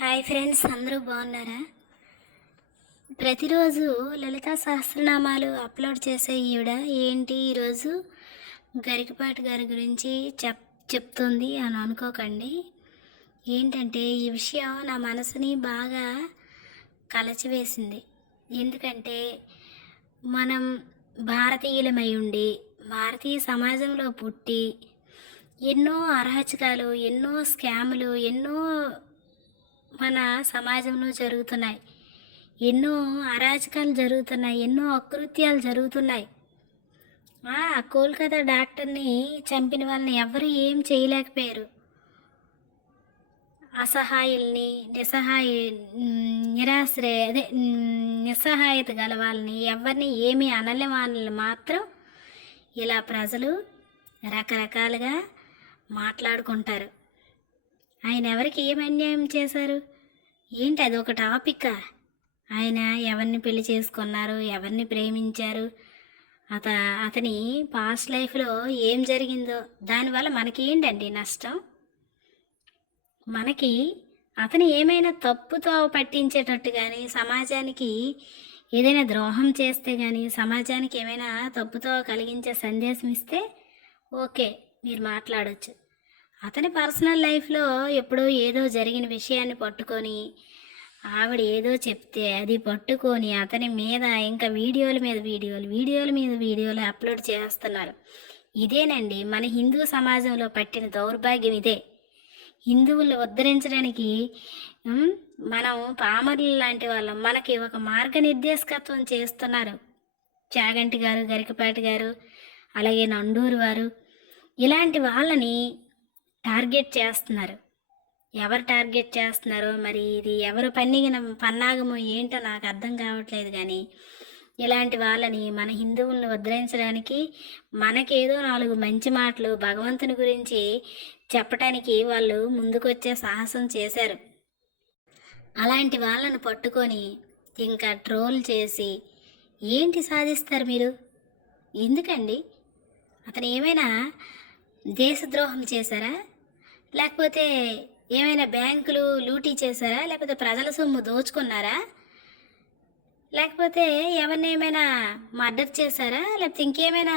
Hi friends అందరూ బాగున్నారా? ప్రతిరోజు లలితా సహస్రనామాలు అప్లోడ్ చేసే ఈవిడ ఏంటి ఈరోజు? గరికపాటి గారి గురించి చెప్ చెప్తుంది అని అనుకోకండి. ఏంటంటే ఈ విషయం నా మనసుని బాగా కలచివేసింది. ఎందుకంటే మనం భారతీయులమై ఉండి భారతీయ సమాజంలో పుట్టి ఎన్నో అరాచకాలు ఎన్నో స్కాములు ఎన్నో మన సమాజంలో జరుగుతున్నాయి. ఎన్నో అరాచకాలు జరుగుతున్నాయి. ఎన్నో అకృత్యాలు జరుగుతున్నాయి. ఆ, కోల్కతా డాక్టర్ని చంపిన వాళ్ళని ఎవరు ఏం చేయలేకపోయారు. అసహాయుల్ని నిస్సహాయ నిరాశ్రయ అదే నిస్సహాయత గల వాళ్ళని ఎవరిని ఏమీ అనలే వాళ్ళని మాత్రం ఇలా ప్రజలు రకరకాలుగా మాట్లాడుకుంటారు. ఆయన ఎవరికి ఏం అన్యాయం చేశారు? ఏంటి అది ఒక టాపికా? ఆయన ఎవరిని పెళ్ళి చేసుకున్నారు? ఎవరిని ప్రేమించారు? అత అతని పాస్ట్ లైఫ్లో ఏం జరిగిందో? దానివల్ల మనకి ఏంటండి నష్టం? మనకి అతను ఏమైనా తప్పుతో పట్టించేటట్టు కానీ సమాజానికి ఏదైనా ద్రోహం చేస్తే కానీ సమాజానికి ఏమైనా తప్పుతో కలిగించే సందేశం ఇస్తే ఓకే మీరు మాట్లాడవచ్చు అతని పర్సనల్ లైఫ్లో ఎప్పుడో ఏదో జరిగిన విషయాన్ని పట్టుకొని ఆవిడ ఏదో చెప్తే అది పట్టుకొని అతని మీద ఇంకా వీడియోల మీద వీడియోలు వీడియోల మీద వీడియోలు అప్లోడ్ చేస్తున్నారు. ఇదేనండి మన హిందూ సమాజంలో పట్టిన దౌర్భాగ్యం ఇదే. హిందువులు ఉద్ధరించడానికి మనం పామరులు లాంటి వాళ్ళం. మనకి ఒక మార్గనిర్దేశకత్వం చేస్తున్నారు. చాగంటి గారు గరికపాటి గారు అలాగే నండూరు వారు. ఇలాంటి వాళ్ళని టార్గెట్ చేస్తున్నారు. ఎవరు టార్గెట్ చేస్తున్నారో మరి ఇది ఎవరు పన్నిగిన పన్నాగమో ఏంటో నాకు అర్థం కావట్లేదు కానీ ఇలాంటి వాళ్ళని మన హిందువులను ఉద్ధరించడానికి మనకేదో నాలుగు మంచి మాటలు భగవంతుని గురించి చెప్పటానికి వాళ్ళు ముందుకొచ్చే సాహసం చేశారు. అలాంటి వాళ్ళను పట్టుకొని ఇంకా ట్రోల్ చేసి ఏంటి సాధిస్తారు మీరు? ఎందుకండి? అతను ఏమైనా దేశద్రోహం చేశారా? లేకపోతే ఏమైనా బ్యాంకులు లూటీ చేశారా? లేకపోతే ప్రజల సొమ్ము దోచుకున్నారా? లేకపోతే ఎవరిని ఏమైనా మర్డర్ చేశారా? లేకపోతే ఇంకేమైనా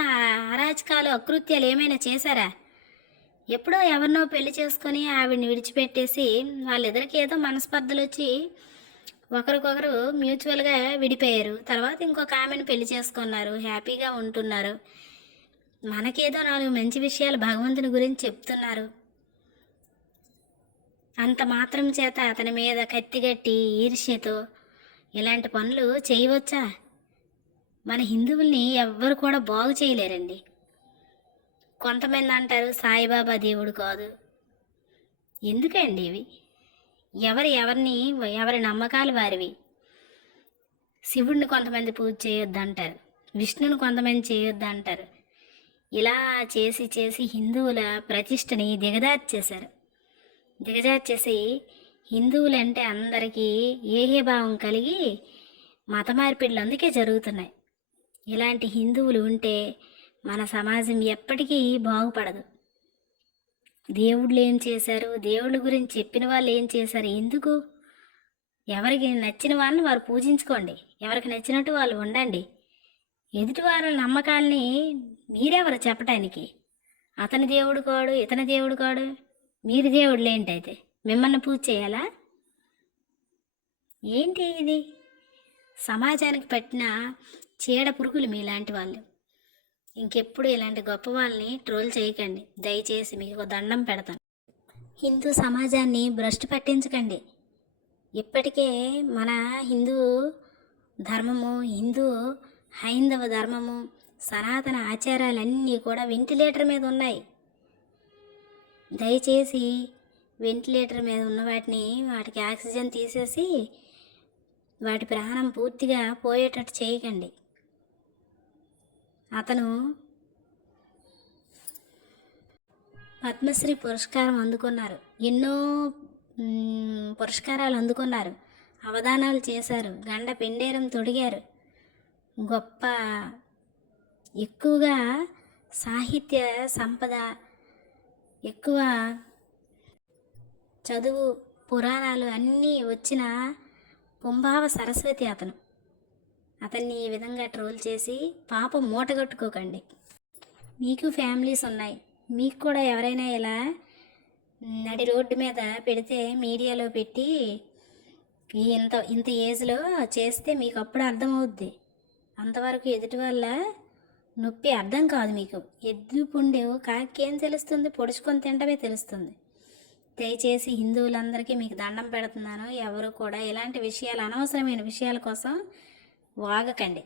అరాచకాలు అకృత్యాలు ఏమైనా చేశారా? ఎప్పుడో ఎవరినో పెళ్ళి చేసుకొని ఆవిడని విడిచిపెట్టేసి వాళ్ళిద్దరికి ఏదో మనస్పర్ధలు వచ్చి ఒకరికొకరు మ్యూచువల్గా విడిపోయారు. తర్వాత ఇంకొక ఆమెను పెళ్ళి చేసుకున్నారు. హ్యాపీగా ఉంటున్నారు. మనకేదో నాలుగు మంచి విషయాలు భగవంతుని గురించి చెప్తున్నారు. అంత మాత్రం చేత అతని మీద కత్తిగట్టి ఈర్ష్యతో ఇలాంటి పనులు చేయవచ్చా? మన హిందువుల్ని ఎవ్వరు కూడా బాగు చేయలేరండి. కొంతమంది అంటారు సాయిబాబా దేవుడు కాదు. ఎందుకండి ఇవి? ఎవరు ఎవరిని ఎవరి నమ్మకాలు వారివి? శివుడిని కొంతమంది పూజ చేయొద్దు అంటారు విష్ణుని కొంతమంది చేయొద్దు అంటారు ఇలా చేసి చేసి హిందువుల ప్రతిష్టని దిగదార్చేశారు. దిగజార్చేసి హిందువులంటే అందరికీ ఏహే భావం కలిగి మత మార్పిడులు అందుకే జరుగుతున్నాయి. ఇలాంటి హిందువులు ఉంటే మన సమాజం ఎప్పటికీ బాగుపడదు. దేవుళ్ళు ఏం చేశారు? దేవుళ్ళ గురించి చెప్పిన వాళ్ళు ఏం చేశారు? ఎందుకు? ఎవరికి నచ్చిన వాళ్ళని వారు పూజించుకోండి. ఎవరికి నచ్చినట్టు వాళ్ళు ఉండండి. ఎదుటి వారి నమ్మకాల్ని మీరెవరు చెప్పటానికి? అతని దేవుడు కాడు ఇతని దేవుడు కాడు? మీరు దేవుళ్ళు ఏంటైతే? మిమ్మల్ని పూజ చేయాలా? ఏంటి ఇది? సమాజానికి పట్టిన చీడ పురుగులు మీలాంటి వాళ్ళు. ఇంకెప్పుడు ఇలాంటి గొప్ప వాళ్ళని ట్రోల్ చేయకండి. దయచేసి మీకు దండం పెడతాను. హిందూ సమాజాన్ని భ్రష్టు పట్టించకండి. ఇప్పటికే మన హిందూ ధర్మము హిందూ హైందవ ధర్మము సనాతన ఆచారాలన్నీ కూడా వెంటిలేటర్ మీద ఉన్నాయి. దయచేసి వెంటిలేటర్ మీద ఉన్న వాటిని వాటికి ఆక్సిజన్ తీసేసి వాటి ప్రాణం పూర్తిగా పోయేటట్టు చేయకండి. అతను పద్మశ్రీ పురస్కారం అందుకున్నారు. ఎన్నో పురస్కారాలు అందుకున్నారు. అవధానాలు చేశారు. గండ పెండేరం తొడిగారు. గొప్ప ఎక్కువగా సాహిత్య సంపద ఎక్కువ చదువు పురాణాలు అన్నీ వచ్చిన కుంభావ సరస్వతి అతను. అతన్ని ఈ విధంగా ట్రోల్ చేసి పాపం మూటగట్టుకోకండి మీకు ఫ్యామిలీస్ ఉన్నాయి. మీకు కూడా ఎవరైనా ఇలా నడి రోడ్డు మీద పెడితే మీడియాలో పెట్టి ఇంత ఇంత ఏజ్లో చేస్తే మీకు అప్పుడు అర్థమవుద్ది. అంతవరకు ఎదుటి వల్ల నొప్పి అర్థం కాదు మీకు. ఎద్దు కాకి కాకేం తెలుస్తుంది? పొడుచుకొని తింటమే తెలుస్తుంది. దయచేసి హిందువులందరికీ మీకు దండం పెడుతున్నాను. ఎవరు కూడా ఇలాంటి విషయాలు అనవసరమైన విషయాల కోసం వాగకండి.